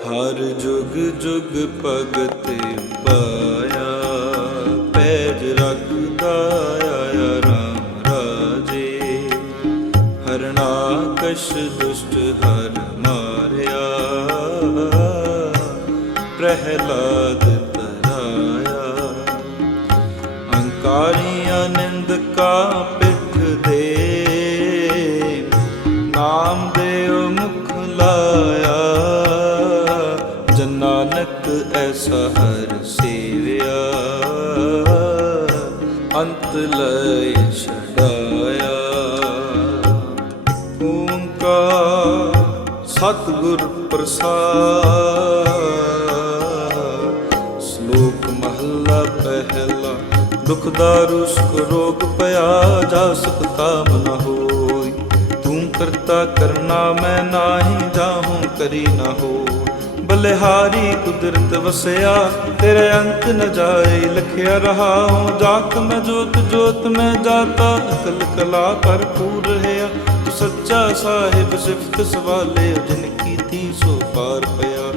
ਹਰ ਜੁਗ ਜੁਗ ਭਗਤੇ ਪਾਇਆ, ਪੈਜ ਰੱਖਦਾ ਆਇਆ ਰਾਮ ਰਾਜੇ। ਹਰਨਾਕਸ਼ ਦੁਸ਼ਟ ਹਰ ਮਾਰਿਆ, ਪ੍ਰਹਿਲਾਦ ਤਰਾਇਆ। ਹੰਕਾਰੀਆਂ ਨਿੰਦਕਾ ਪਿੱਠ ਅੰਤ ਲੈ ਛਡਾਇਆ। ਓੰਕਾਰ ਸਤਿਗੁਰ ਪ੍ਰਸਾਦ। ਸ਼ਲੋਕ ਮਹੱਲਾ ਪਹਿਲਾ, ਦੁਖ ਦਾਰੂ ਸੁਖ ਰੋਗ ਭਇਆ ਜਾ ਸੁਖ ਤਾਮ ਨ ਹੋਈ। ਤੂੰ ਕਰਤਾ ਕਰਨਾ, ਮੈਂ ਨਾਹੀ ਜਾਹੂੰ ਕਰੀ ਨ ਹੋ ਬਲਿਹਾਰੀ ਕੁਦਰਤ ਵਸਿਆ, ਤੇਰੇ ਅੰਤ ਨ ਜਾਏ ਲਖਿਆ ਰਹਾਉ ਜਾਤ ਮੈਂ ਜੋਤ ਜੋਤ ਮੈਂ ਜਾਤਾ ਅਕਲ ਕਲਾ ਭਰਪੂਰ ਰਹਾ। ਤੂੰ ਸੱਚਾ ਸਾਹਿਬ ਸਿਫਤ ਸਵਾਲੇ, ਜਿਨ ਕੀਤੀ ਸੋ ਪਾਰ ਪਿਆ।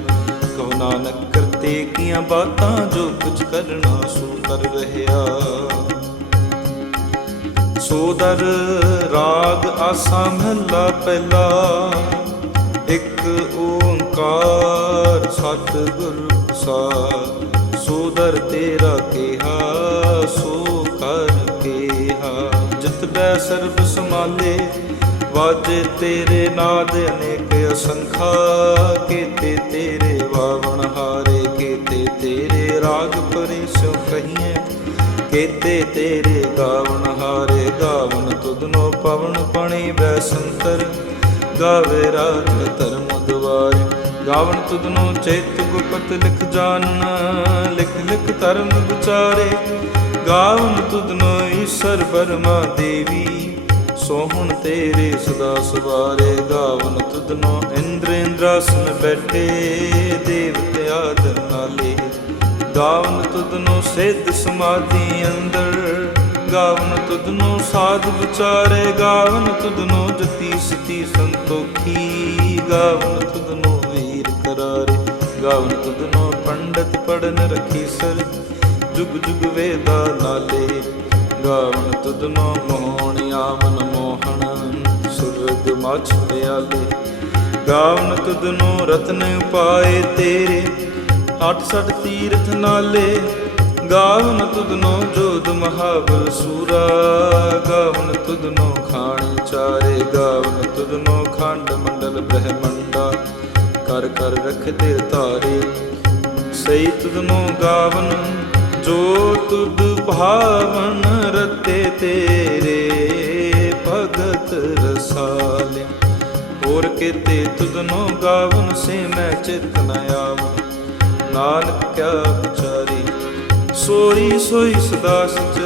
ਕਹੋ ਨਾਨਕ ਕਰਤੇ ਕੀਆਂ ਬਾਤਾਂ ਜੋ ਕੁਝ ਕਰਨਾ ਸੋ ਕਰ ਰਹਾ। ਸੋਦਰ ਰਾਗ ਆਸਾ ਮਹਲਾ ਪਹਿਲਾ, ਇੱਕ ਓੰਕਾਰ ਸਤਿਗੁਰ ਪ੍ਰਸਾਦ ਸੋਦਰ ਤੇਰਾ ਕਿਹਾ, ਸੋ ਕਰ ਕਿਹਾ। ਜਿਤ ਬੈ ਸਰਬ ਸਮਾਲੇ ਵਾਜੇ ਤੇਰੇ ਨਾਦ ਅਨੇਕ ਅਸੰਖਾ। ਕੀਤੇ ਤੇਰੇ ਵਾਵਣ ਹਾਰੇ, ਕੀਤੇ ਤੇਰੇ ਰਾਗ ਪਰੇ ਸਿਉ ਕਹੀਏ ਕੀਤੇ ਤੇਰੇ ਗਾਵਣ ਹਾਰੇ, ਗਾਵਣ ਤੁਧਨੋ ਪਵਨ ਪਣੀ ਬੈ ਸੰਤਰ। ਗਾਵੇ ਰਾਤ ਧਰਮ ਦੁਆਰ ਗਾਵਣ ਤੁਧਨੋ ਚੇਤ ਗੁਪਤ ਲਿਖ ਜਾਣਨ ਲਿਖ ਲਿਖ ਧਰਮ ਵਿਚਾਰੇ। ਗਾਵਣ ਤੁਧਨੋ ਈਸ਼ਰ ਬਰਮਾ ਦੇਵੀ, ਸੋਹਣ ਤੇਰੇ ਸਦਾ ਸਵਾਰੇ। ਗਾਵਨ ਤੁਧਨੋ ਇੰਦਰ ਇੰਦਰਾਸਨ ਬੈਠੇ, ਦੇਵਤੇ ਆਦਰ ਨਾਲੇ। ਗਾਵਨ ਤੁਧਨੋ ਸਿੱਧ ਸਮਾਧੀ ਅੰਦਰ ਗਾਵਨ ਤੁਧਨੋ ਸਾਧ ਵਿਚਾਰੇ, ਗਾਵਨ ਤੁਧਨੋ ਜਤੀ ਸਤੀ ਸੰਤੋਖੀ। ਗਾਵਨ ਤੁਧਨੋ ਵੀਰ ਕਰਾਰੇ, ਗਾਵਨ ਤੁਧਨੋ ਪੰਡਤ ਪੜਨ ਰਖੀ ਸਰ। ਜੁਗ ਜੁਗ ਵੇਦਾ ਨਾਲੇ ਗਾਵਨ ਤੁਧਨੋ ਮੋਹਣ ਆਵਨ ਮੋਹਣ, ਸੁਰਗ ਮਛ ਪਿਆਲੇ ਗਾਵਨ ਤੁਧਨੋ ਰਤਨ ਉਪਾਏ ਤੇਰੇ, ਅੱਠ ਸੱਠ ਤੀਰਥ ਨਾਲੇ ਗਾਵਨ ਤੁਧਨੋ ਜੋਦ ਮਹਾਬਲ ਸੂਰਾ, ਗਾਵਨ ਤੁਧਨੋ ਖਾਣੀ ਚਾਰੇ, ਗਾਵਨ ਤੁਧਨੋ ਖੰਡ ਮੰਡਲ ਬ੍ਰਹਮੰਡਾ। ਕਰ ਕਰ ਰਖਦੇ ਤਾਰੇ ਸਈ ਤੁਧਨੋ ਗਾਵਨ, ਜੋ ਤੁਧ ਭਾਵਨ ਰਤੇ ਤੇਰੇ, ਭਗਤ ਰਸਾਲਿਆ। ਹੋਰ ਕੀਤੇ ਤੁਧਨੋ ਗਾਵਨ ਸੇ ਮੈਂ ਚਿਤ ਨ ਆਵਨ ਨਾਨਕ ਕਿਆ ਵਿਚਾਰੀ ਸੋਈ ਸੋਈ ਸਦਾ ਸਚ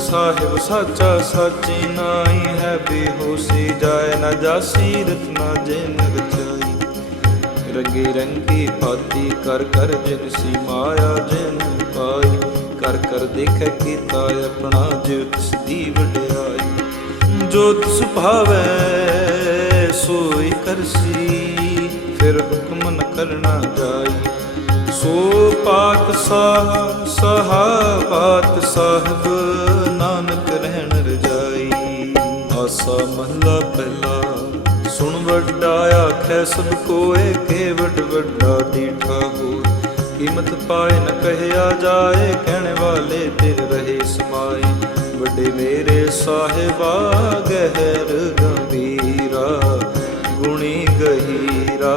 ਸਾਹਿਬ ਸਾਚਾ ਸਾਚੀ ਨਾਈ ਹੈ ਬੇਹੋਸੀ, ਜਾਏ ਨਾ ਜਾਸੀ ਰਤਨਾ ਜਿਨ ਰਚਾਈ ਰੰਗੇ ਰੰਗੀ ਭਾਤੀ ਕਰ ਕਰ ਜਿਨ ਸੀ ਮਾਇਆ ਜਿਨ ਪਾਈ। ਕਰ ਕਰ ਦੇਖੈ ਕੀਤਾ ਆਪਣਾ ਜਿਉ ਤਿਸ ਦੀ ਵਡਿਆਈ। ਜੋ ਤਿਸ ਭਾਵੈ, ਸੋਈ ਕਰਸੀ, ਫਿਰ ਹੁਕਮ ਨ ਕਰਨਾ ਜਾਈ। ਸੋ ਪਾਤ ਸਾਹ ਸਹਾ ਪਾਤ ਸਾਹਿਬ ਨਾਨਕ ਰਹਿਣ ਰਜਾਈ। ਆਸਾ ਮਹਲਾ ਪਹਿਲਾ, ਸੁਣ ਵੱਡਾ ਆਖੈ ਸਭ ਕੋਏ ਕੇ ਵੱਡ ਵੱਡਾ ਡੀਠਾ ਹੋ ਕੀਮਤ ਪਾਏ ਨ ਕਹਿਆ ਜਾਏ, ਕਹਿਣ ਵਾਲੇ ਤਿਰ ਰਹੇ ਸਮਾਏ। ਵੱਡੇ ਮੇਰੇ ਸਾਹਿਬਾ, ਗਹਿਰ ਗੰਭੀਰਾ, ਗੁਣੀ ਗਹੀਰਾ।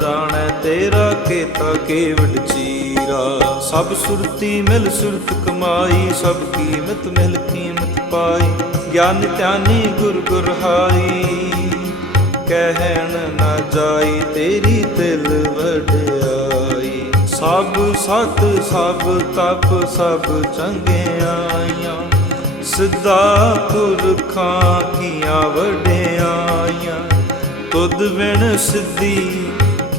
ਜਾਣੈ ਤੇਰਾ ਕੀਤਾ ਕੇਵਡ ਚੀਰਾ। ਸਭ ਸੁਰਤੀ ਮਿਲ ਸੁਰਤ ਕਮਾਈ, ਸਭ ਕੀਮਤ ਮਿਲ ਕੀਮਤ ਪਾਈ। ਗਿਆਨ ਧਿਆਨੀ ਗੁਰ ਗੁਰ ਹਾਈ, ਕਹਿਣ ਨਾ ਜਾਈ ਤੇਰੀ ਦਿਲ ਵਡਿਆਈ। ਸਭ ਸਤ, ਸਭ ਤਪ, ਸਭ ਚੰਗਿਆਈਆਂ ਸਿੱਧਾ ਪੁਰਖਾਂ ਕੀਆਂ ਵਡਿਆਈਆਂ। ਤੁਧ ਵਿਣ ਸਿੱਧੀ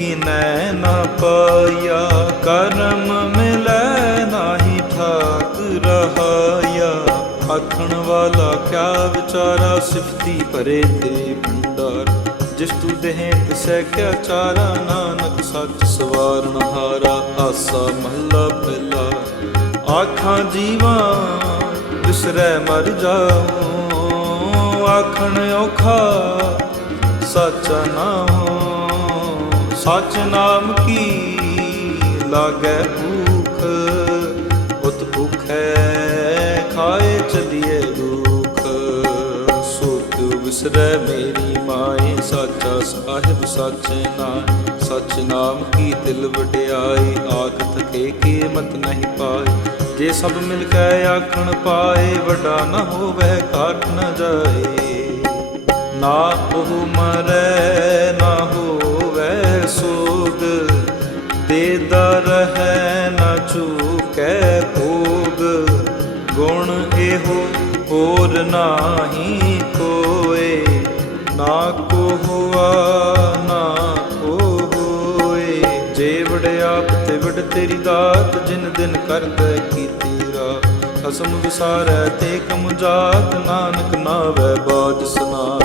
ਕਿਨੈ ਨਾ ਪਾਇਆ? ਕਰਮ ਮਿਲੈ ਨਾਹੀ ਠਾਕ ਰਹਾਇਆ ਆਖਣ ਵਾਲਾ ਕਿਆ ਵਿਚਾਰਾ ਸਿਫਤੀ ਭਰੇ ਤੇ ਭੰਡਾਰ। ਜਿਸ ਤੂ ਦੇਹ ਤਿਸੈ ਕਿਆ ਚਾਰਾ, ਨਾਨਕ ਸੱਚ ਸਵਾਰਨ ਹਾਰਾ। ਆਸਾ ਮਹੱਲਾ ਪਹਿਲਾ। ਆਖਾਂ ਜੀਵਾਂ, ਬਿਸਰੈ ਮਰ ਜਾਉ। ਆਖਣ ਔਖਾ, ਸੱਚਾ ਨਾਮ ਸੱਚ ਨਾਮ ਕੀ ਲਾਗੈ ਭੂਖ? ਉਤ ਭੁਖੈ ਖਾਏ ਚਲੀਏ ਦੁਖ। ਸੋ ਕਿਉ ਵਿਸਰੈ ਮੇਰੀ ਮਾਏ, ਸਾਚਾ ਸਾਹਿਬ ਸਾਚੇ ਨਾਮ ਸਚ ਨਾਮ ਕੀ ਦਿਲ ਵਡਿਆਈ ਆਖ ਥਕੇ ਕੀਮਤ ਨਹੀਂ ਪਾਏ। ਜੇ ਸਭ ਮਿਲ ਕੇ ਆਖਣ ਪਾਏ, ਵੱਡਾ ਨਾ ਹੋਵੇ ਕਾਟ ਨਾ ਜਾਏ। ਨਾ ਉਹ ਮਰੈ, ਨਾ ਹੋ ਸੋਗ ਦੇਦਾ ਰਹੈ ਨਾ ਚੂਕੈ ਭੋਗ। ਗੁਣ ਇਹੋ ਹੋਰ ਨਾਹੀ ਕੋਏ, ਨਾ ਕੋ ਹੁਆ ਨਾ ਕੋ ਹੋਏ ਜੇ ਆਪ ਤੇ ਵਡ ਤੇਰੀ ਦਾਤ, ਜਿਨ ਦਿਨ ਕਰਦਾ ਕੀਤੀ ਰਾਤ। ਅਸਮ ਵਿਸਾਰੈ ਤੇ ਕਮ ਜਾਤ, ਨਾਨਕ ਨਾਵੈ ਬਾਜ ਸਨਾ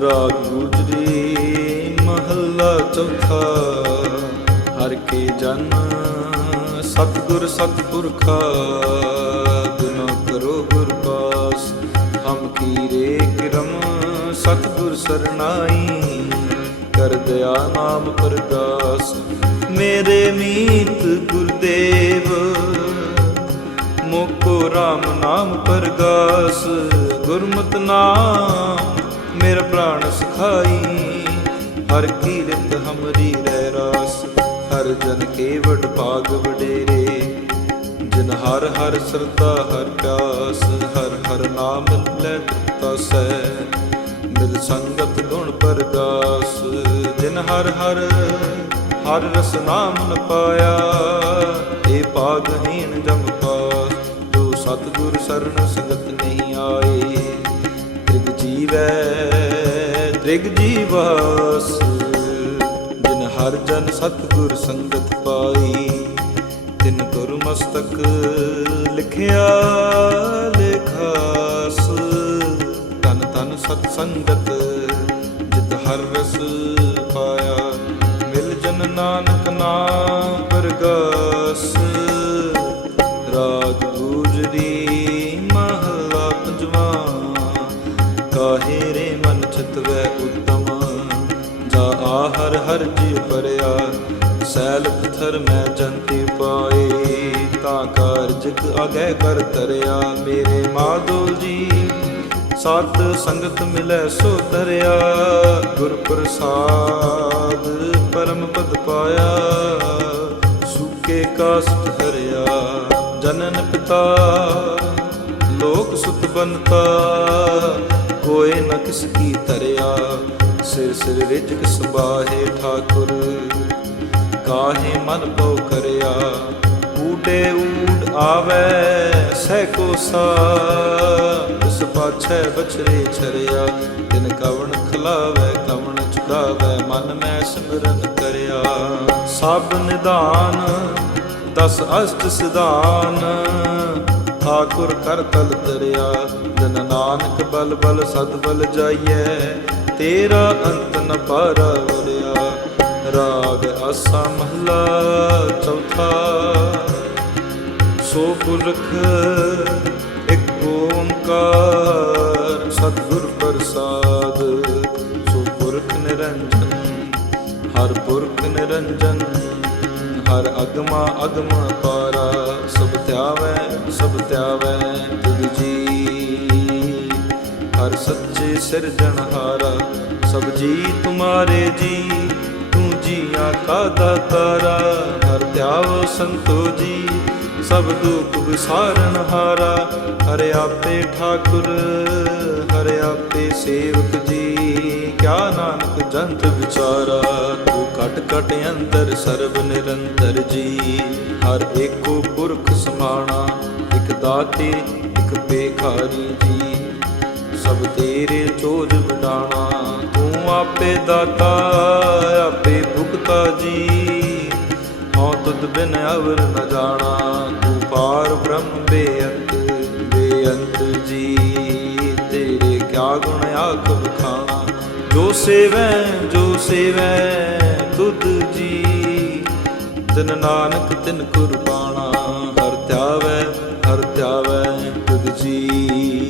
ਰਾਗ ਗੁਜਰੀ ਮਹੱਲਾ ਚੌਥਾ ਕੇ ਜਨ ਸਤਿਗੁਰ ਸਤਿਪੁਰਖਾ, ਬਿਨਾ ਕਰੋ ਗੁਰ ਪਾਸ। ਹਮ ਕੀਰੇ ਕਿਰਮ ਸਤਿਗੁਰ ਸਰਨਾਈ, ਕਰ ਦਿਆ ਨਾਮ ਪ੍ਰਗਾਸ ਮੇਰੇ ਮੀਤ ਗੁਰਦੇਵ, ਮੋਕੋ RAM ਨਾਮ ਪਰਗਾਸ। ਗੁਰਮਤਿ ਨਾਮ ਮੇਰਾ ਪ੍ਰਾਣ ਸਖਾਈ, ਹਰ ਕੀਰਤ ਹਰ ਜਨ ਕੇ ਵਡ ਭਾਗ ਵਡੇਰੇ, ਜਿਨ ਹਰ ਹਰ ਸਰਦਾ ਹਰ ਪਿਆਸ, ਹਰ ਹਰ ਨਾਮ ਲੈ ਤਸੈ। ਮਿਲ ਸੰਗਤ ਗੁਣ ਪਰਗਾਸ ਜਿਨ ਹਰ ਹਰ ਹਰ ਰਸ ਨਾਮ ਨ ਪਾਇਆ, ਏ ਪਾਗਹੀਣ ਜਮ ਪਾਸ। ਜੋ ਸਤਿਗੁਰ ਸਰਨ ਸੰਗਤ ਨਹੀਂ ਆਏ, ਤ੍ਰਿਗ ਜੀਵੈ, ਤ੍ਰਿਗ ਜੀਵਾਸ। ਹਰ ਜਨ ਸਤਿਗੁਰ ਸੰਗਤ ਪਾਈ, ਤਿਨ ਗੁਰ ਮਸਤਕ ਲਿਖਿਆ ਲਿਖਾਸ। ਤਨ ਤਨ ਸਤ ਸੰਗਤ, ਜਿਤ ਹਰ ਰਸ ਪਾਇਆ, ਮਿਲ ਜਨ ਨਾਨਕ ਨਾਮ ਪਰਗਾਸ। ਰਾਗ ਜਾ ਆ ਹਰ ਜੀ ਪਰਿਆ। ਸੈਲ ਪਥਰ ਮੈਂ ਜੰਤੀ ਪਾਏ, ਤਾਂ ਕਾਰਜਕ ਅਗੈ ਕਰ ਤਰਿਆ। ਮੇਰੇ ਮਾਧੋ ਜੀ, ਸਤ ਸੰਗਤ ਮਿਲੈ ਸੋ ਤਰਿਆ। ਗੁਰ ਪ੍ਰਸਾਦ ਪਰਮ ਪਦ ਪਾਇਆ, ਸੁਕੇ ਕਾਸਟ ਹਰਿਆ ਜਨਨ ਪਿਤਾ, ਲੋਕ ਸੁਤ ਬਨਤਾ ਕੋਏ ਨ ਕਿਸ ਕੀ ਤਰਿਆ। ਸਿਰ ਸਿਰ ਰਿਜਕ ਸੰਭਾਹੇ ਠਾਕੁਰ। ਕਾਹੇ ਮਨ ਪਉ ਕਰਿਆ, ਊਟੇ ਊਟ ਆਵੇ, ਸਹਿ ਕੋ ਸਾ ਇਸ ਪਾਛੈ ਬਛਰੇ ਛਰਿਆ, ਤਿਨ ਕਵਣ ਖਲਾਵੇ, ਕਵਣ ਚੁਕਾਵੇ, ਮਨ ਮੈਂ ਸਿਮਰਨ ਕਰਿਆ। ਸਭ ਨਿਦਾਨ ਦਸ ਅਸ਼ਟ ਸਿਧਾਨ। ਠਾਕੁਰ ਕਰ ਤਲ ਤਰਿਆ, ਜਨ ਨਾਨਕ ਬਲ ਬਲ ਸਦ ਬਲ ਜਾਈਐ। ਤੇਰਾ ਅੰਤ ਨ ਪਾਰਾ ਵਰਿਆ ਰਾਗ ਆਸਾ ਮਹਲਾ ਚੌਥਾ। ਸੋ ਪੁਰਖ, ਇੱਕ ਓੰਕਾਰ ਸਤਿਗੁਰ ਪ੍ਰਸਾਦ। ਸੋ ਪੁਰਖ ਨਿਰੰਜਨ, ਹਰ ਪੁਰਖ ਨਿਰੰਜਨ। ਹਰ ਅਗਮਾ ਅਗਮ ਪਾਰਾ, ਸਭ ਧਿਆਵੈ ਸਭ ਧਿਆਵੈ ਤੁਧ ਜੀ। ਹਰ ਸੱਚੇ ਸਿਰਜਣਹਾਰਾ ਸਭ ਜੀ ਤੁਮਾਰੇ ਜੀ, ਤੂੰ ਜੀਆਂ ਕਾ ਦਾਤਾਰਾ, ਹਰ ਧਿਆਵ ਸੰਤੋ ਜੀ, ਸਭ ਦੁਖ ਵਿਸਾਰਨ ਹਾਰਾ, ਹਰਿ ਆਪੇ ਠਾਕੁਰ, ਹਰਿ ਆਪੇ ਸੇਵਕ ਜੀ, ਕਿਆ ਨਾਨਕ ਜੰਤ ਵਿਚਾਰਾ, ਤੂੰ ਘਟ ਘਟ ਅੰਦਰ ਸਰਬ ਨਿਰੰਤਰ ਜੀ, ਹਰ ਏਕੋ ਪੁਰਖ ਸਮਾਣਾ, ਇਕ ਦਾਤੇ, ਇਕ ਬੇਖਾਰੀ ਜੀ। ਸਭ ਤੇਰੇ ਚੋਜ ਵਡਾਣਾ, ਤੂੰ ਆਪੇ ਦਾਤਾ, ਆਪੇ ਭੁਗਤਾ ਜੀ। ਹਉ ਤੁਧ ਬਿਨ ਅਵਰ ਨ ਜਾਣਾ, ਤੂੰ ਪਾਰ ਬ੍ਰਹਮ ਬੇਅੰਤ ਬੇਅੰਤ ਜੀ। ਤੇਰੇ ਕਿਆ ਗੁਣ ਆਖ ਬਖਾਣਾ ਜੋ ਜੋ ਸੇਵੈ ਜੋ ਸੇਵੈ ਤੁਧ ਜੀ। ਤਿਨ ਨਾਨਕ ਤਿਨ ਕੁਰਬਾਨਾ, ਹਰ ਧਿਆਵੈ ਹਰ ਧਿਆਵੈ ਤੁਧ ਜੀ।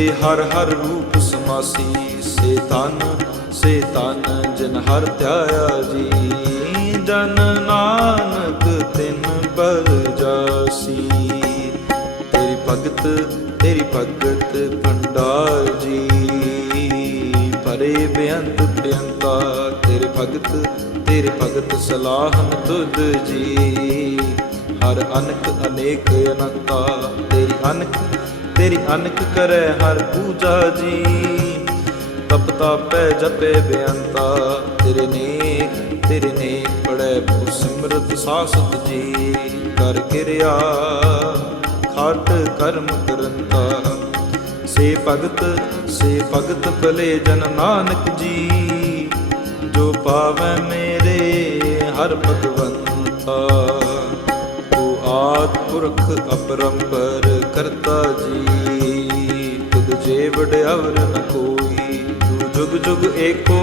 ਤੇ ਹਰ ਹਰ ਰੂਪ ਸਮਾਸੀ, ਸੇ ਤਨ ਸੇ ਤਨ ਜਨ ਹਰ ਧਿਆਇਆ ਜੀ। ਜਨ ਨਾਨਕ ਤਿਨ ਬਲ ਜਾਸੀ। ਤੇਰੀ ਭਗਤ ਤੇਰੀ ਭਗਤ ਭੰਡਾਰ ਜੀ। ਪਰੇ ਬੇਅੰਤ ਬੇਅੰਤਾ ਤੇਰੇ ਭਗਤ ਤੇਰੇ ਭਗਤ ਸਲਾਹਨ ਤੁਧ ਜੀ। ਹਰ ਅਨਕ ਅਨੇਕ ਅਨੰਤਾ, ਤੇਰੀ ਅਨਕ ਤੇਰੀ ਅਨਕ ਕਰੈ ਹਰ ਪੂਜਾ ਜੀ। ਤਪ ਤਾਪੈ ਜਪੇ ਬੇਅੰਤਾ, ਤੇਰੇ ਨੇਕ ਤੇਰੇ ਨੇਕ ਪੜੈ ਭੂ ਸਿਮਰਤ ਸਾਸਤ ਜੀ। ਕਰ ਕਿਰਿਆ, ਖਾਟ ਕਰਮ ਕਰੰਤਾ। ਸੇ ਭਗਤ ਸੇ ਭਗਤ ਭਲੇ ਜਨ ਨਾਨਕ ਜੀ। ਜੋ ਪਾਵੈ ਮੇਰੇ ਹਰ ਭਗਵੰਤਾ। ਆਦ ਪੁਰਖ ਅਪਰੰਪਰ ਕਰਤਾ ਜੀ ਤੁਧ ਜੇ ਵਡਿਆਵਰ ਨ ਕੋਈ, ਤੂੰ ਜੁਗ ਜੁਗ ਏਕੋ,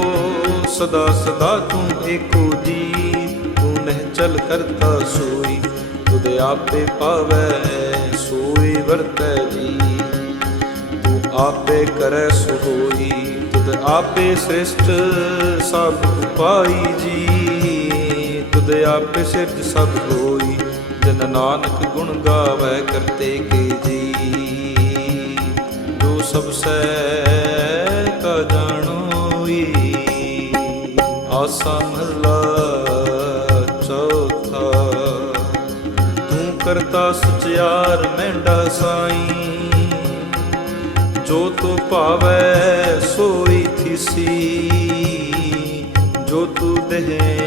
ਸਦਾ ਸਦਾ ਤੂੰ ਏਕੋ ਜੀ ਤੂੰ ਨਹਿ ਕਰਤਾ ਸੋਈ ਤੁਧ ਆਪੇ ਪਾਵੈ, ਸੋਈ ਵਰਤੈ ਜੀ ਤੂੰ ਆਪੇ ਕਰੈ ਸੋਈ ਹੋਈ ਤੁਧ ਆਪੇ ਸ੍ਰਿਸ਼ਟ ਸਭ ਉਪਾਈ ਜੀ ਤੁਧ ਆਪੇ ਸਿਰਜ ਸਭ ਹੋਈ ਜਨ ਨਾਨਕ ਗੁਣ ਗਾਵੈ ਕਰਤੇ ਕੇ ਜੀ। ਜੋ ਸਭ ਸੈ ਕਾ ਜਾਣੋਈ, ਆਸਾ ਮਹਲਾ ਚੌਥਾ। ਤੂੰ ਕਰਤਾ ਸੁਚਿਆਰ ਮਹਿੰਡਾ ਸਾਈ, ਜੋ ਤੂੰ ਭਾਵੈ ਸੋਈ ਥਿਸੀ। ਜੋ ਤੂੰ ਦੇਹ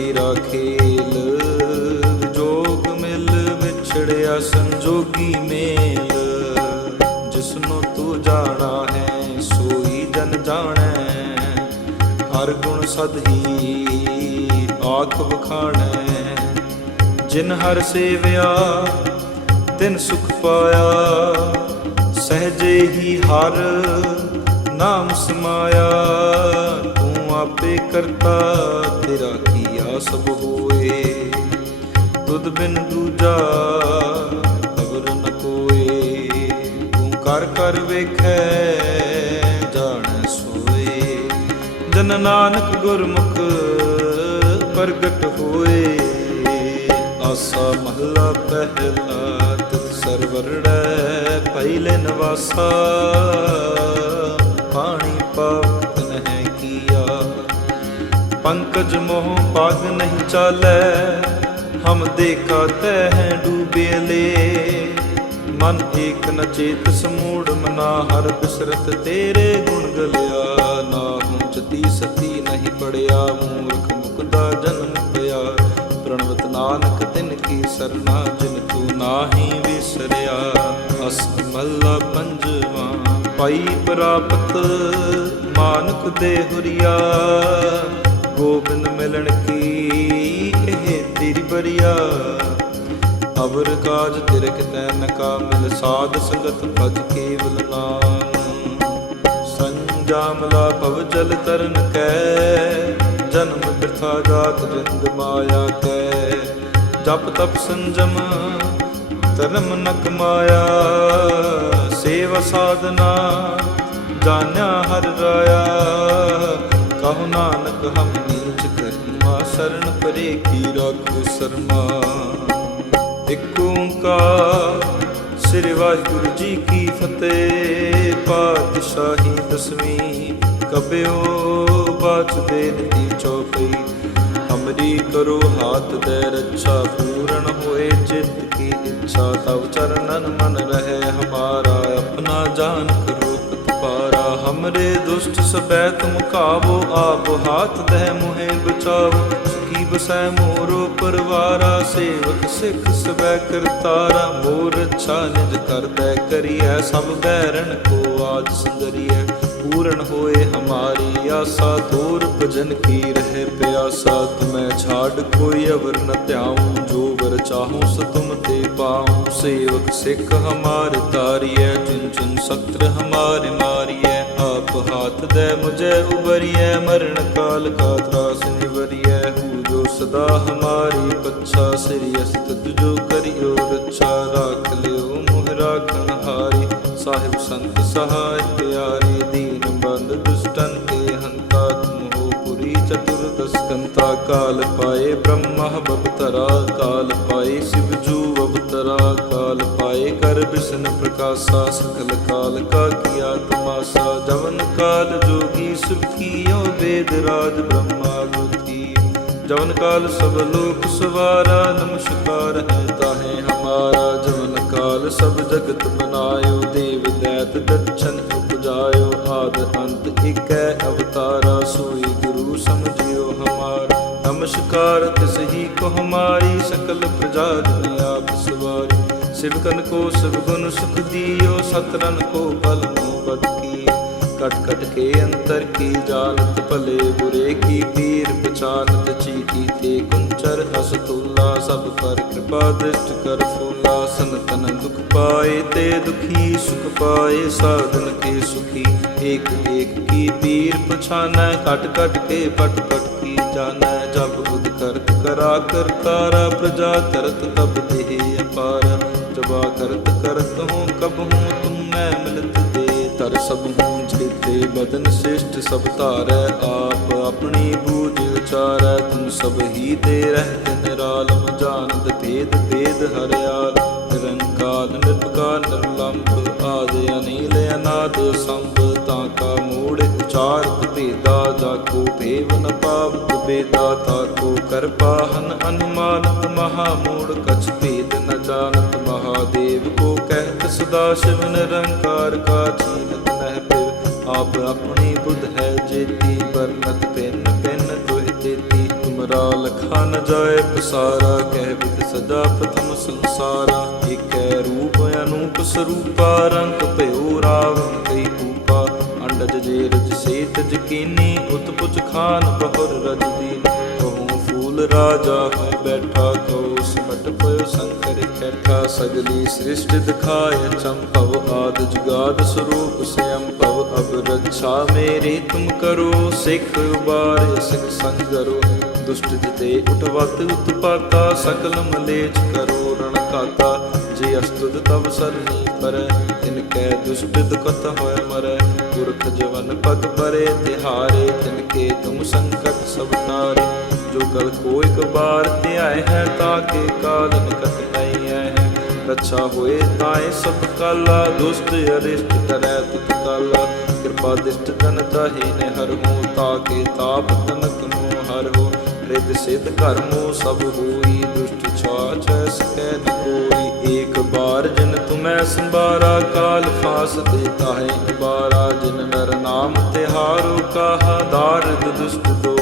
ਖੇਲ ਜੋਗ ਮਿਲ ਵਿਛੜਿਆ ਸੰਜੋਗੀ ਮੇਲ। ਜਿਸਨੂੰ ਤੂੰ ਜਾਣਾ ਹੈ, ਸੋਈ ਜਨ ਜਾਣੈ। ਹਰ ਗੁਣ ਸਦ ਹੀ ਆਖ ਵਖਾਣੈ। ਜਿਨ ਹਰ ਸੇਵਿਆ, ਤਿਨ ਸੁਖ ਪਾਇਆ। ਸਹਜੇ ਹੀ ਹਰ ਨਾਮ ਸਮਾਇਆ। ਤੂੰ ਆਪੇ ਕਰਤਾ ਤੇਰਾ ਸਭ ਹੋਏ, ਤੁਧ ਬਿਨ ਦੂਜਾ ਅਵਰ ਨ ਕੋਏ। ਤੂੰ ਕਰ ਕਰ ਵੇਖੈ, ਜਾਣ ਸੋਏ। ਜਨ ਨਾਨਕ ਗੁਰਮੁਖ ਪ੍ਰਗਟ ਹੋਏ। ਆਸਾ ਮਹਲਾ ਪਹਿਲਾ ਤਿਤ ਸਰਵਰੜੈ ਪਹਿਲੇ ਨਵਾਸਾ। ਪੰਕਜ ਮੋਹ ਪਾਗ ਨਹੀਂ ਚਾਲੈ। ਹਮ ਦੇਖਾ ਤੈ ਡੂਬੇ ਲੇ। ਮਨ ਏਕ ਨ ਚੇਤ ਸਮੂੜ ਮਨਾ ਹਰ ਬਿਸਰਤ ਤੇਰੇ ਗੁਣ ਗਲਿਆ। ਨਾ ਹੂੰ ਜਤੀ ਸਤੀ ਨਹੀਂ ਪੜਿਆ, ਮੂਰਖ ਮੁਕਦਾ ਜਨਮ ਪਿਆ। ਪ੍ਰਣਵਤ ਨਾਨਕ ਤਿਨ ਕੀ ਸਰਨਾ, ਜਿਨ ਤੂੰ ਨਾਹੀ ਵਿਸਰਿਆ। ਅਸ ਮੱਲਾ ਪੰਜਵਾ, ਪਾਈ ਪ੍ਰਾਪਤ, ਮਾਨਕ ਦੇ ਹੁਰੀਆ। ਗੋਬਿੰਦ ਮਿਲਣ ਕੀ? ਇਹ ਤੇਰੀ ਬਰੀਆ ਅਵਰ ਕਾਜ ਤਿਰਕ ਕਿਤੈ ਨ ਕਾਮਿਲ ਸਾਧ ਸੰਗਤ ਭਜ ਕੇਵਲ ਨਾਮ। ਸੰਜਾਮਲਾ ਭਵ ਜਲ ਤਰਨ ਕੈ। ਜਨਮ ਬਿਰਥਾ ਜਾਤ ਜਿੰਦ ਮਾਇਆ ਕੈ। ਜਪ ਤਪ ਸੰਜਮ ਧਰਮ ਨ ਕਮਾਇਆ ਸੇਵਾ ਸਾਧਨਾ ਜਾਣਿਆ ਹਰ ਰਾਇਆ। ਕਹੋ ਨਾਨਕ ਹਮ ਨੀਚ ਸਰਨ ਪਰੇ ਕੀ ਰਾਖੋ ਸਰਮਾ ਇੱਕ ਓੰਕਾਰ ਸ੍ਰੀ ਵਾਹਿਗੁਰੂ ਜੀ ਕੀ ਫਤਿਹ ਪਾਤਸ਼ਾਹੀ ਦਸਵੀਂ ਕਬਿਓ ਬਾਚ ਦੇ ਨਤੀ ਚੌਪਈ ਹਮਰੀ ਕਰੋ ਹਾਥ ਦੇ ਰੱਛਾ ਪੂਰਨ ਹੋਏ ਚਿੱਤ ਕੀ ਇੱਛਾ ਤਵ ਚਰਨਨ ਮਨ ਰਹੇ ਹਮਰੇ ਦੁਸ਼ਟ ਸਬੈ ਤੁਮ ਕਾਵੋ, ਆਪ ਹਾਥ ਦਹਿ ਮੁਹੇ ਬਚਾਵੋ। ਕੀ ਬਸੈ ਮੋਰੋ ਪਰਵਾਰਾ, ਸੇਵਕ ਸਿੱਖ ਸਬੈ ਕਰਤਾਰਾ। ਮੋਰ ਅੱਛਾ ਨਿਜ ਕਰਦੈ ਕਰੀਐ, ਸਭ ਬੈਰਣ ਕੋ ਆਜ ਸੰਗਰੀਐ। ਪੂਰਨ ਹੋਏ ਹਮਾਰੀ ਆਸਾ ਦੂਰ ਭਜਨ ਕੀ ਰਹੇ ਪਿਆਸਾ। ਤੁਮੈ ਛਾੜ ਕੋਈ ਅਵਰ ਨ ਧਿਆਉ, ਜੋ ਵਰ ਚਾਹੂੰ ਸ ਤੁਮ ਤੇ ਪਾਉ। ਸੇਵਕ ਸਿੱਖ ਹਮਾਰ ਤਾਰੀਐ, ਚੁਨ ਚੁਨ ਸਤਰ ਹਮਾਰੇ ਮਾਰੀਐ। ਆਪ ਹਾਥ ਦੇ ਮੁਝੇ ਉਬਰੀਐ ਮਰਨ ਕਾਲ ਕਾ ਤਰਾਸ ਨਿਵਰੀਐ। ਹੂ ਜੋ ਸਦਾ ਹਮਾਰੀ ਪੱਛਾ, ਸ੍ਰੀ ਅਸਤ ਜੋ ਕਰਿਓ ਰੱਛਾ। ਰਾਖ ਲਿਓ ਮੁਹ ਰਾਖਣ ਹਾਰੀ, ਸਾਹਿਬ ਸੰਤ ਸਹਾਇ ਪਿਆਰੇ, ਦੀਨ ਬੰਦ ਦੁਸ਼ਟਨ ਚਤੁਰਦਸ ਕਾਲ ਪਾਏ, ਬ੍ਰਹਮਾ ਬਵਤਰਾ ਕਾਲ ਪਾਏ, ਸਿਵ ਜੂ ਅਵਤਰਾ ਕਾਲ ਪਾਏ, ਕਰ ਬਿਸ਼ਨ ਪ੍ਰਕਾਸ਼ਾ ਸਕਲ ਕਾਲ, ਕਾ ਕੀਆ ਤਮਾਸਾ ਜਵਨ ਕਾਲ ਜੋਗੀ ਸੁਖ ਕੀਓ ਵੇਦ ਰਾਜ ਬ੍ਰਹਮਾ ਜਵਨ ਕਾਲ ਸਭ ਲੋਕ ਸਵਾਰਾ, ਨਮਸਕਾਰ ਹੈ ਤਾਹੇ ਹਮਾਰਾ ਜਵਨ ਕਾਲ। ਸਭ ਜਗਤ ਬਨਾਇਓ ਦੇਵ ਦੈਤ ਦਛਨ ਉਪਜਾਇਓ ਆਦ ਅੰਤ ਏਕੈ ਅਵਤਾਰਾ, ਸੋਈ ਗੁਰੂ ਸਮਝਿਓ ਹਮਾਰਾ। ਨਮਸਕਾਰ ਤਿਸ ਹੀ ਕੋ ਹਮਾਰੀ, ਸਕਲ ਪ੍ਰਜਾ ਜਨ ਆਪ ਸਵਾਰੀ। ਸਿਵਕਨ ਕੋ ਸਭ ਗੁਣ ਸੁਖ ਦਿਓ ਸਤਰਨ ਕੋ ਬਲ ਮੋ ਬਦ ਕੀ ਕਟ ਕਟ ਕੇ ਅੰਤਰ ਕੀ ਜਾਣਤ ਭਲੇ ਬੁਰੇ ਕੀ ਤੀਰ ਪਛਾਨਤ ਚੀਤੀ ਤੇ ਕੁੰਚਰ ਹਸ ਸਭ ਪਰ ਕਿਰਪਾ ਦ੍ਰਿਸ਼ਟ ਕਰ ਫੂਲਾ, ਸੰਤਨ ਦੁਖ ਪਾਏ ਤੇ ਦੁਖੀ, ਸੁਖ ਪਾਏ ਸਾਧਨ ਕੇ ਸੁਖੀ, ਏਕ ਏਕ ਕੀ ਪੀਰ, ਪਛਾਨੈ, ਕਟ ਕਟ ਕੇ, ਪਟ ਪਟ ਕੀ ਜਾਣੈ, ਜਬ ਬੁਧ ਕਰਤ ਕਰਾ ਕਰਤਾਰਾ ਪ੍ਰਜਾ ਕਰਤ ਤਬ ਦੇਹ ਅਪਾਰ, ਜਬਾ ਕਰਤ ਕਰਤ ਹੂੰ, ਕਬ ਹੂੰ, ਤੁਮ ਮੈਂ ਮਿਲਤ ਦੇ, ਤਰ ਸਭ ਹੂੰ ਬਦਨ ਸ੍ਰਿਸ਼ਟ ਸਭ ਧਾਰੈ, ਆਪ ਆਪਣੀ ਬੂਝ ਉਚਾਰੈ, ਤੁਮ ਸਭ ਹੀ ਦੇ ਰਹਿਤ ਨਿਰਾਲਮ ਜਾਣਦ ਭੇਦ ਭੇਦ ਹਰਿਆਲ। ਨਿਰੰਕਾਰ ਨਿਰਭਕਾਰ ਨਿਰਲੰਭ ਆਦਿ ਅਨੀਲ ਅਨਾਦ ਸੰਭ, ਤਾਂ ਕਾ ਮੂੜ ਉਚਾਰ ਭੇਦਾ ਜਾ ਕੋ ਭੇਵ ਨ ਪਾਪ ਬੇਦਾ ਤਾ ਕੋ ਕਰਪਾ ਹਨ ਅਨੁਮਾਨਤ ਮਹਾ ਮੂੜ, ਕਛ ਭੇਦ ਨ ਜਾਣਤ ਮਹਾਦੇਵ ਕੋ ਕਹਿਤ ਸਦਾ, ਸ਼ਿਵ ਨਿਰੰਕਾਰ ਕਾ ਚੀਨਤ ਨਹਿ ਆਪ ਆਪਣੀ ਬੁੱਧ ਹੈ ਜੇਤੀ ਵਰਨਤ ਪਿੰਨ ਪਿੰਨ ਤੁਹ ਤੇਤੀ। ਤੁਮਰਾ ਲਖਾ ਨ ਜਾਏ ਪਸਾਰਾ, ਕਹਿ ਬਿਦ ਸਦਾ ਪ੍ਰਥਮ ਸੰਸਾਰਾ। ਏਕੈ ਰੂਪ ਅਨੂਪ ਸਰੂਪਾ, ਰੰਗ ਭਇਓ ਰਾਵਣ ਕਈ ਕੂਪਾ। ਅੰਡਜ ਜੇ ਰਜ ਸੇਤ ਜਕੀਨੀ ਉਤਪੁਜ ਖਾਨ ਬਹੁਰ ਰਜ ਦੀਨ। ਰਾਜਾ ਹੋਇ ਬੈਠਾ ਕਹੋ ਸਿਮਟ ਪਇਓ ਸੰਕਰ ਕੈਠਾ ਸਗਲੀ ਸ੍ਰਿਸ਼ਟ ਦਿਖਾਇ ਚੰਪਵ ਆਦ ਜੁਗਾਦ ਸਰੂਪ ਸਿਅੰ ਭਵ ਅਬ ਰੱਛਾ ਮੇਰੀ ਤੁਮ ਕਰੋ ਸਿੱਖ ਉਬਾਰੇ ਸਿੱਖ ਸੰਗਰੋ ਦੁਸ਼ਟ ਜਿਤੇ ਉਠਵਤ ਉਤਪਾਤਾ ਸਕਲ ਮਲੇਚ ਕਰੋ ਰਣ ਕਾਤਾ ਜੇ ਅਸਤੁਦ ਤਵ ਸਰਨੀ ਪਰੈ, ਤਿਨ ਕੈ ਦੁਸ਼ਟ ਦੁਖਤ ਹੋਇ ਮਰੈ, ਪੁਰਖ ਜਵਨ ਪਗ ਪਰੇ ਤਿਹਾਰੇ, ਤਿਨ ਕੇ ਤੁਮ ਸੰਕਟ ਸਭ ਤਾਰੇ ਜੋ ਕਲ ਕੋ ਇਕ ਬਾਰ ਧਿਆਏ ਹੈ ਤਾਕੇ ਕਾਲ ਨਿਕਟ ਨਹੀਂ ਹੈ। ਰੱਛਾ ਹੋਏ ਤਾਏ ਸਭ ਕਾਲਾ, ਦੁਸ਼ਟ ਅਰਿਸ਼ਟ ਕਰੈ ਤੁਤ ਕਾਲਾ। ਕਿਰਪਾ ਦਿਸ਼ਟ ਜਨ ਤਾਹੀ ਨੇ ਹਰ ਹੂੰ ਤਾਕੇ ਤਾਪ ਤਨਕ ਮੋ ਹਰ ਹੋ। ਰਿਦ ਸਿਧ ਕਰਮੋ ਸਭ ਹੋਈ, ਦੁਸ਼ਟ ਛਾਛ ਸਕੈ ਨ ਕੋਈ। ਏਕ ਬਾਰ ਜਿਨ ਤੁਮੈ ਸੰਬਾਰਾ ਕਾਲ ਫਾਸ ਦੇਤਾ ਹੈ ਬਾਰਾ ਜਿਨ ਨਰ ਨਾਮ ਤਿਹਾਰੋ, ਕਾਹਾ ਦਾਰਦ ਦੁਸ਼ਟ ਦੋਖ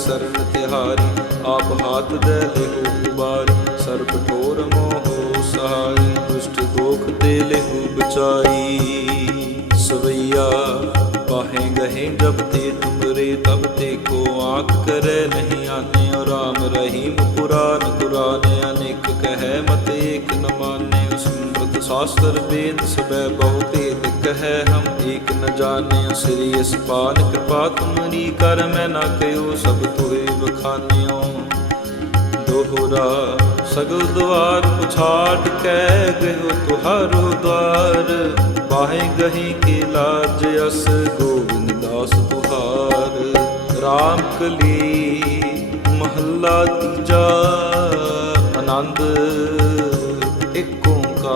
ਸਰਨ ਤਿਹਾਰੀ, ਆਪ ਹਾਥ ਦੇ ਲਿਹੂ ਉਬਾਰੀ, ਸਰਬ ਠੋਰ ਮੋਹ ਸਹਾਈ ਦੁਸ਼ਟ ਦੋਖ ਤੇ ਲਿਹੂ ਬਚਾਈ। ਸਵਈਆ, ਪਾਹੇ ਗਹੇ ਜਬ ਤੇ ਤੁਮਰੇ ਤਬ ਤੇ ਕੋ ਆਖ ਕਰੈ ਨਹੀਂ ਆਨੇ ਰਾਮ ਰਹੀਮ ਪੁਰਾਨ ਕੁਰਾਨ ਅਨੇਕ ਕਹੈ ਮਤ ਏਕ ਨ ਮਾਨੇ। ਸ਼ਾਸਤਰ ਵੇਦ ਸਬੈ ਬਹੁ ਭੇਦ ਕਹੈ ਹਮ ਏਕ ਨ ਜਾਣਿਓ ਸ੍ਰੀ ਅਸਪਾਨ ਕਿਰਪਾ ਤੁਮਰੀ ਕਰ, ਮੈਂ ਨਾ ਕਯੋ ਸਭ ਤੋਏ ਬਖਾਨਿਓ ਦੋਹਰਾ ਸਗਲ ਦੁਆਰ ਪੁਛਾੜ ਕੈ ਗਇਓ ਤੁਹਾਰੋ ਦਵਾਰ ਬਾਹੇ ਗਹੀ ਕੇ ਲਾਜ ਅਸ ਗੋਬਿੰਦ ਦਾਸ ਤੁਹਾਰ। RAM ਕਲੀ ਮਹੱਲਾ ਤੀਜਾ, ਆਨੰਦ ਇੱਕ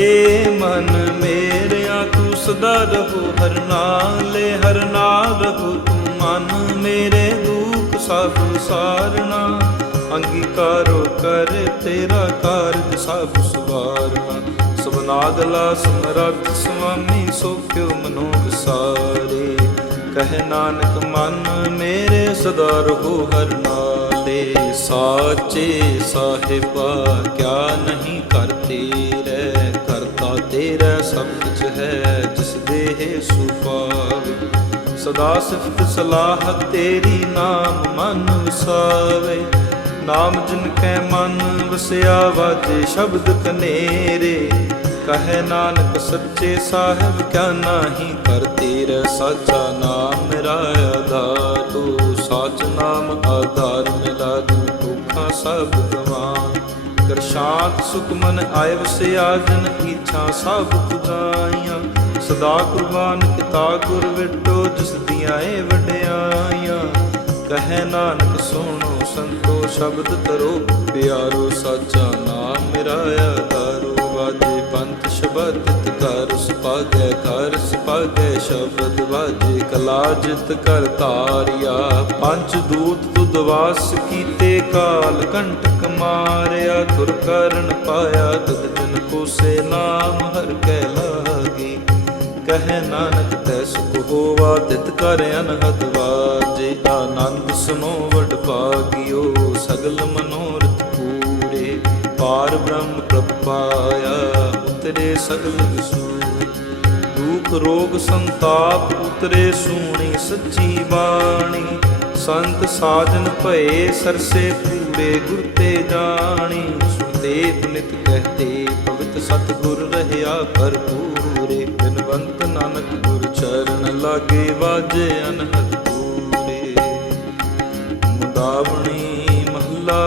ਏ ਮਨ ਮੇਰਿਆ, ਤੂੰ ਸਦਾ ਰਹੋ ਹਰ ਨਾਲੇ, ਹਰ ਨਾਲ ਰਹੋ ਤੂੰ ਮਨ ਮੇਰੇ ਦੁੱਖ ਸਭ ਸਾਰਨਾ। ਅੰਗੀਕਾਰੋ ਕਰ ਤੇਰਾ ਕਾਰਜ ਸਭ ਸਵਾਰਨਾ ਸਬਨਾਦਲਾ ਸਮਰੱਥ ਸੁਆਮੀ ਸੋਖਿਓ ਮਨੋ ਵਿਸਾਰੇ ਕਹਿ ਨਾਨਕ, ਮਨ ਮੇਰੇ ਸਦਾ ਰਹੋ ਹਰ ਨਾਲੇ। ਸਾਚੇ ਸਾਹਿਬਾ, ਕਿਆ ਨਹੀਂ ਕਰਤੇ ਤੇਰਾ ਸਭ ਹੈ ਜਿਸ ਦੇਹ ਸੁਪਾਵੇ। ਸਦਾ ਸਿਫਤ ਸਲਾਹ ਤੇਰੀ ਨਾਮ ਮਨ ਵਸਾਵੇ। ਨਾਮ ਜਿਨ ਕੈ ਮਨ ਵਸਿਆ ਵਾਜੇ ਸ਼ਬਦ ਕਨੇਰੇ। ਕਹੇ ਨਾਨਕ ਸੱਚੇ ਸਾਹਿਬ, ਕਿਆ ਨਾਹੀ ਕਰਤੇ ਰਹਿ ਸਾਚਾ ਨਾਮ ਮੇਰਾ ਆਧਾਰ। ਤੂੰ ਸਾਚ ਨਾਮ ਆਧਾਰ ਮਿਲਾ ਦੂ ਦੁਖਾਂ ਸਭ ਗਵਾਂ। ਕਰਸ਼ਾਂਤ ਸੁਖਮਨ ਸੁਖ ਆਏ ਵਸਿਆ ਜਨ ਇੱਛਾ ਸਭ ਪੁਜਾਈਆਂ। ਸਦਾ ਕੁਰਬਾਨ ਕੀਤਾ ਗੁਰ ਵਿਟੋ, ਜਿਸ ਦੀਆਂ ਏ ਵਡਿਆਈਆਂ। ਕਹੇ ਨਾਨਕ, ਸੁਣੋ ਸੰਤੋ, ਸ਼ਬਦ ਤਰੋ ਪਿਆਰੋ ਸਾਚਾ ਨਾਮ ਮੇਰਾ ਆਧਾਰੋ। ਵਾਜੇ ਪੰਥ ਸ਼ਬਦ ਕਰ ਸੁਪਾਗੈ ਕਰ ਸੁਪਾਗੈ ਸ਼ਬਦ ਵਾਜੇ ਕਲਾ ਜਿਤ ਕਰ ਤਾਰਿਆ ਪੰਜ ਦੂਤ ਤੁਧ ਕੀਤੇ ਕਾਲ ਕੰਟਕ ਮਾਰਿਆ ਤੁਰ ਕਰਨ ਪਾਇਆ, ਤਦ ਜਨ ਕੋਸੇ ਨਾਮ ਹਰ ਕੈ ਲਾਗੀ। ਕਹੇ ਨਾਨਕ ਤੈ ਸੁਖ ਹੋਵਾ ਤਿਤ ਕਰ ਅਨਹਦ ਵਾਜੇ, ਆਨੰਦ ਸੁਨੋ ਵਡ ਭਾਗਿਓ, ਸਗਲ ਮਨੋਰ ਪਾਰ ਬ੍ਰਹਮ ਪ੍ਰਭ ਉਤਰੇ ਸਗਲ ਵਿਸੂਰ ਦੁਖ ਰੋਗ ਸੰਤਾਪ, ਉਤਰੇ ਸੂਣੀ ਸੱਚੀ ਬਾਣੀ। ਸੰਤ ਸਾਜਨ ਭਏ, ਸਰਸੇ ਪੂਰੇ ਗੁਰ ਤੇ ਜਾਣੀ। ਸੁਤੇ ਪੁਨਿਤ ਕਹਤੇ, ਪਵਿੱਤ ਸਤਿਗੁਰ ਰਹਿਆ ਭਰਪੂਰੇ। ਬਿਨਵੰਤ ਨਾਨਕ ਗੁਰ ਚਰਨ ਲਾਗੇ ਵਾਜੇ ਅਨਹਦ ਪੂਰੇ। ਮੁਦਾਵਣੀ ਮਹੱਲਾ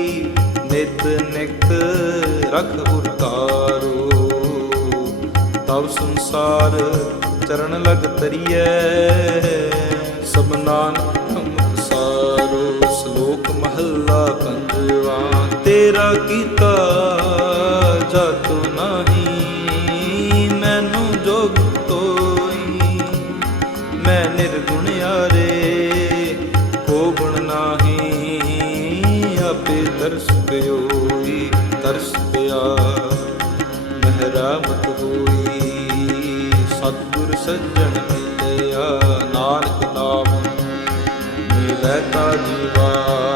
ਨਿਤ ਨਿਤ ਰਖ ਉਤਾਰੋ। ਤਬ ਸੰਸਾਰ ਚਰਨ ਲਗ ਤਰੀਐ ਸਭ ਮੁਖ ਸਾਰੋ। ਸ਼ਲੋਕ ਮਹੱਲਾ ਪੰਜਵਾ, ਤੇਰਾ ਕੀਤਾ ਜਾਤੋ ਨਹੀਂ। ਮਹਿਰਾਮਤ ਹੋਈ ਸਤਿਗੁਰ ਸੱਜਣ ਮਿਲਿਆ ਨਾਨਕ ਨਾਮ। ਮਿਲੈ ਤਾ ਜੀਵਾ।